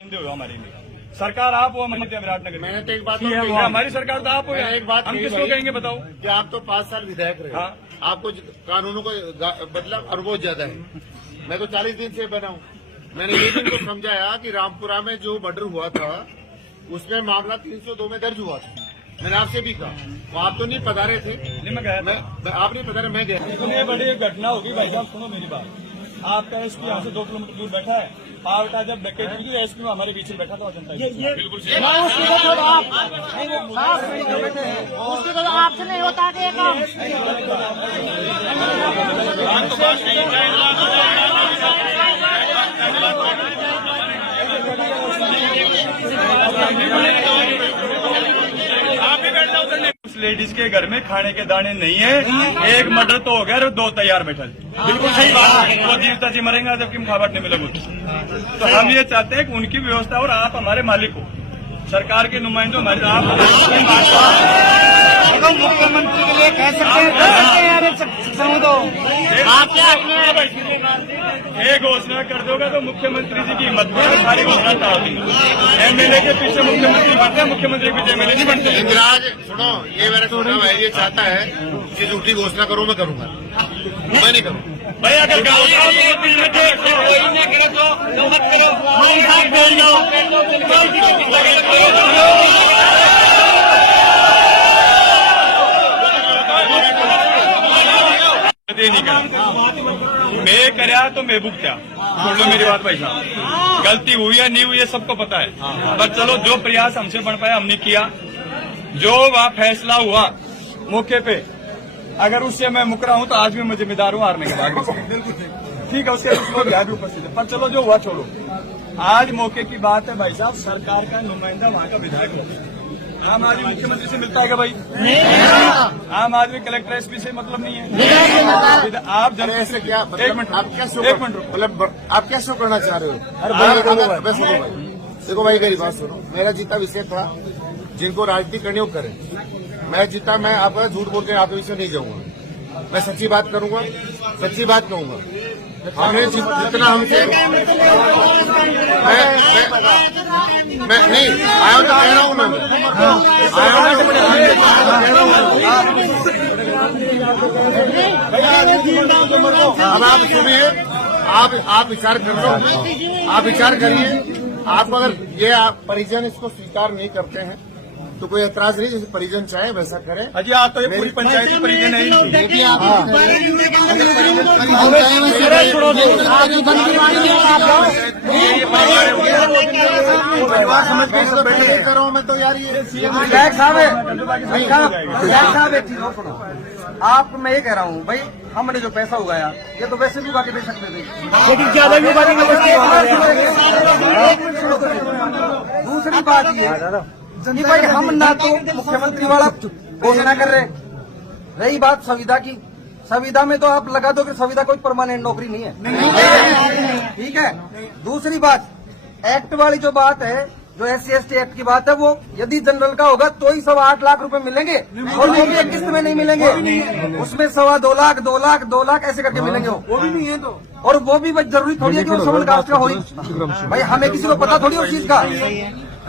हिंदी हो हमारे लिए सरकार आप हो, हमारे विराटनगर मैंने तो एक बात हमारी सरकार तो आप हो यार। एक बात हम कही किसको भाई कहेंगे बताओ कि आप तो 5 साल विधायक रहे। हाँ। आपको कानूनों को मतलब अरबों ज्यादा है। मैं तो 40 दिन से बना हूँ। मैंने ये भी इनको समझाया कि रामपुरा में जो मर्डर हुआ था उसमें मामला 302 में दर्ज हुआ था। मैंने आपसे भी कहा, वो आप तो नहीं पधारे थे। नहीं मैं गया था। आप नहीं पधारे, मैं गया। इतनी बड़ी घटना होगी भाई साहब, सुनो मेरी बात। आपका एसपी यहाँ से 2 किलोमीटर दूर बैठा है। पावटा जब डकैती हुई थी एसपी हमारे बीच में बैठा था जनता बिल्कुल सही। आपसे नहीं होता कि काम उस लेडीज के घर में खाने के दाने नहीं है। एक मर्डर तो हो गया और 2 तैयार बैठा। बिल्कुल सही बात है। वो जीवता जी मरेंगे जबकि मुखावट नहीं मिलेगा। तो हम ये चाहते हैं कि उनकी व्यवस्था और आप हमारे मालिक हो, सरकार के नुमाइंदों हमारे आप मुख्यमंत्री के लिए कह सकते हैं आप क्या एक घोषणा कर दोगे तो मुख्यमंत्री जी की हिम्मत पर सारी घोषणा टाल दी। एमएलए के पीछे मुख्यमंत्री बनते हैं, मुख्यमंत्री के पीछे एमएलए नहीं बनते। इंदिराज सुनो, ये मेरा छोटा भाई ये चाहता है कि झूठी घोषणा करो, मैं करूंगा। मैं नहीं करूंगा भाई। अगर गाँव नहीं करा मैं करया तो मैं भुगत्या। सुन लो मेरी बात भाई साहब, गलती हुई है नहीं हुई है सबको पता है। पर चलो जो प्रयास हमसे बन पाया हमने किया। जो वहाँ फैसला हुआ मौके पे, अगर उससे मैं मुकरा हूँ तो आज भी मैं जिम्मेदार हूँ हारने के बाद। ठीक है, उसके लोग याद उपस्थित है। पर चलो जो हुआ छोड़ो। आज मौके की बात है भाई साहब, सरकार का नुमाइंदा वहाँ का विधायक हो। आम आदमी मुख्यमंत्री से मिलता है क्या भाई? आम आदमी कलेक्टर एसपी से मतलब नहीं है। आप जनता से क्या एक मिनट मतलब आप क्या शो करना चाह रहे हो? देखो भाई मेरी बात सुनो, मेरा जीता विषय था जिनको राजनीति करनी हो करें। मैं जीता, मैं आपका झूठ बोल के आपके विषय नहीं जाऊंगा। मैं सच्ची बात करूंगा, सच्ची बात कहूंगा। हमें जितना हमसे मैं नहीं आया तो कह रहा हूँ। मैं आया तो कह रहा हूँ। अब आप सुनिए, आप विचार कर लो, आप विचार करिए। आप अगर ये परिजन इसको स्वीकार नहीं करते हैं तो कोई एतराज नहीं, जैसे परिजन चाहे वैसा करें। अजी आप तो ये पूरी पंचायत की परिजन है। मैं तो यार ये विधायक साहब एक चीज और सुनो। आप मैं ये कह रहा हूँ भाई, हमने जो पैसा उगाया ये तो वैसे भी उगा के दे सकते थे, लेकिन ज्यादा भी उगा। दूसरी बात ये कि भाई हम ना तो मुख्यमंत्री वाला घोषणा कर रहे। रही बात संविदा की, संविदा में तो आप लगा दो कि संविदा कोई परमानेंट नौकरी नहीं है। ठीक है। दूसरी बात, एक्ट वाली जो बात है, जो SC/ST एक्ट की बात है, वो यदि जनरल का होगा तो ही 8.25 लाख रुपए मिलेंगे और वो भी एक किस्त में नहीं मिलेंगे। उसमें 2.25 लाख 2 लाख 2 लाख ऐसे करके मिलेंगे। वो भी नहीं है तो, और वो भी जरूरी थोड़ी है कि वो सवन कास्ट का हो। भाई हमें किसी को पता थोड़ी उस चीज का।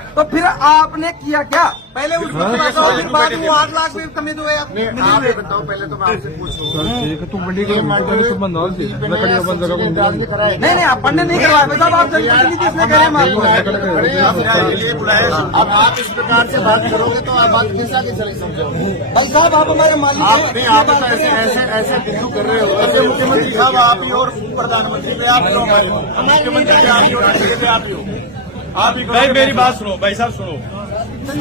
तो फिर आपने किया क्या? पहले उसको फिर बाद में 8 लाख भी कमी दो। आप बताओ, पहले तो मैं आपसे पूछूं। नहीं आप पढ़ने नहीं करवाए भाई साहब, आप जनप्रतिनिधि इसलिए कह रहे हैं अब आप इस प्रकार से बात करोगे तो आप बात कैसे आगे चले समझोगे? भाई साहब आप हमारे मालिक आप ऐसे बिंदु कर रहे हो। मुख्यमंत्री साहब आप ही और प्रधानमंत्री आप ही हो, हमारे मुख्यमंत्री आप ही हो। भाई मेरी बात सुनो भाई साहब, सुनो।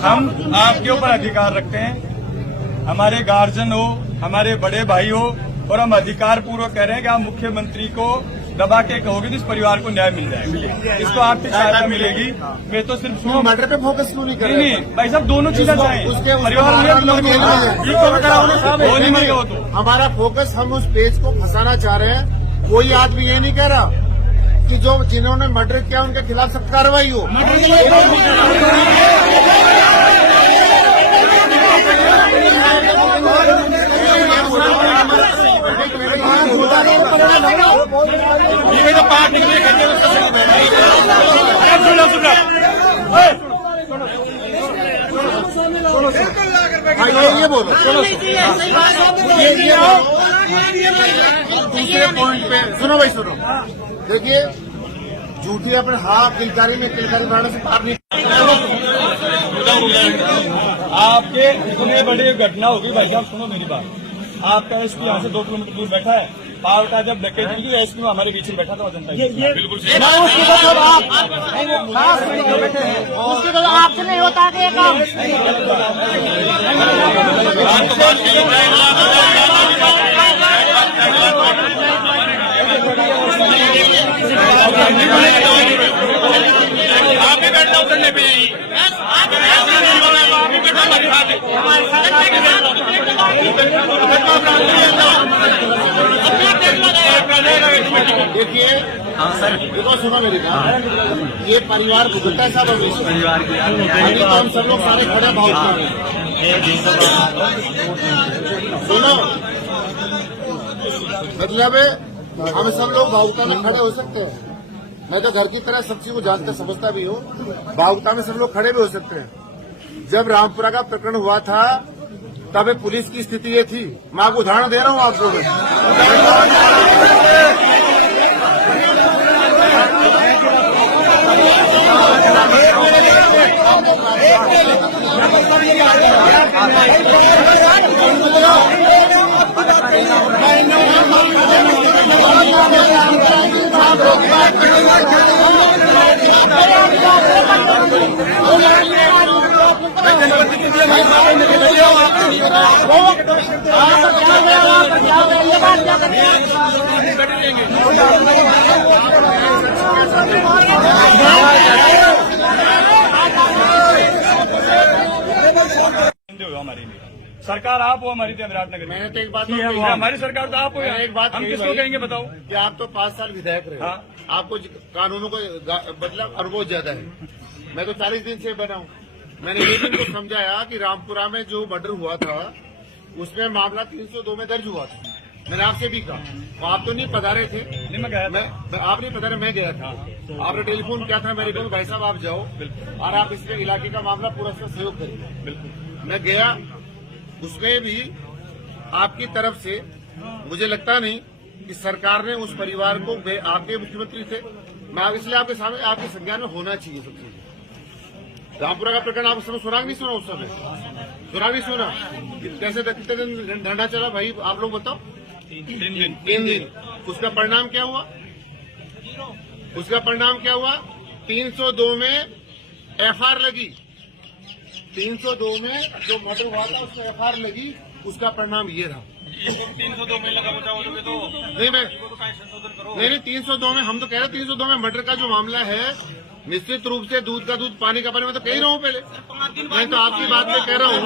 हम आपके ऊपर अधिकार रखते हैं, हमारे गार्जियन हो, हमारे बड़े भाई हो, और हम अधिकार पूर्वक कह रहे हैं कि आप मुख्यमंत्री को दबा के कहोगे तो इस परिवार को न्याय मिल जाएगा, इसको आपकी सहायता मिलेगी। मैं तो सिर्फ सुनो, मर्डर पे फोकस क्यों नहीं कर रहे? नहीं भाई साहब, दोनों चीजें चाहें। परिवार वो तो हमारा फोकस, हम उस पेज को फंसाना चाह रहे हैं। कोई आदमी ये नहीं कह रहा कि जो जिन्होंने मर्डर किया उनके खिलाफ सख्त कार्रवाई हो। ये तो पार्क निकले खड़े उसका सही बैठा अरे सुनो ये बोलो दूसरे पॉइंट पे सुनो भाई सुनो। देखिए झूठी अपने हाथ किलकारी बनाने से पार नहीं। आपके इतने बड़ी घटना होगी भाई साहब, सुनो मेरी बात। आपका एसपी यहाँ से 2 किलोमीटर दूर बैठा है, पावर का जब डकैती हुई एसपी हमारे बीच में बैठा था जनता बिल्कुल सही। उसके बाद आपसे नहीं होता कि ये काम आप भी बैठना उतरने पे ही देखिए देखो सुनो मेरी बात, ये परिवार भुगतता है सब परिवार की तो हम सब लोग सारे खड़े भाव सुनो, मतलब हम सब लोग भावुकता में खड़े हो सकते हैं। मैं तो घर की तरह सब चीज को जानता समझता भी हूँ, भावुकता में सब लोग खड़े भी हो सकते हैं। जब रामपुरा का प्रकरण हुआ था तब पुलिस की स्थिति ये थी। मैं आपको उदाहरण दे रहा हूँ आपको। हमारे लिए सरकार आप हो, हमारी थी विराटनगर में। मैंने तो एक बात हमारी सरकार तो आप हो। एक बात हम कही किसको भाई कहेंगे बताओ कि आप तो 5 साल विधायक रहे। हाँ। आपको कानूनों को मतलब अनुभव ज्यादा है। मैं तो 40 दिन से बना हूँ। मैंने ये भी उनको समझाया कि रामपुरा में जो मर्डर हुआ था उसमें मामला 302 में दर्ज हुआ था। मैंने आपसे भी कहा, तो आप तो नहीं पधारे थे। नहीं मैं गया था। आप नहीं पधारे, मैं गया था। आपने टेलीफोन किया था मेरे को, भाई साहब आप जाओ और आप इसके इलाके का मामला पूरा इसका सहयोग करिए। बिल्कुल मैं गया, उसमें भी आपकी तरफ से मुझे लगता नहीं कि सरकार ने उस परिवार को, आपके मुख्यमंत्री थे, मैं इसलिए आपके सामने आपके संज्ञान में होना चाहिए सबसे। रामपुरा का प्रकरण आप उस समय सुराग नहीं सुना, उस समय सुराग नहीं सुना कैसे कितने दिन धरना चला भाई, आप लोग बताओ। 3 दिन। उसका परिणाम क्या हुआ? उसका परिणाम क्या हुआ? 302 में एफआईआर लगी। 302 में जो मर्डर हुआ था उसमें एफआईआर लगी। उसका परिणाम ये रहा। 302 में लगा बचाओ तो नहीं 302 में हम तो कह रहे हैं 302 में मर्डर का जो मामला है निश्चित रूप से दूध का दूध पानी का पानी, मैं तो कह रहा हूँ पहले। मैं तो आपकी बात में कह रहा हूँ।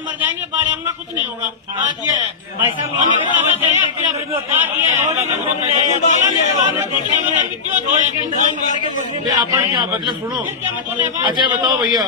मर जाएंगे, बारे हम कुछ नहीं होगा। भाई अपन क्या मतलब सुनो, अच्छा बताओ भैया,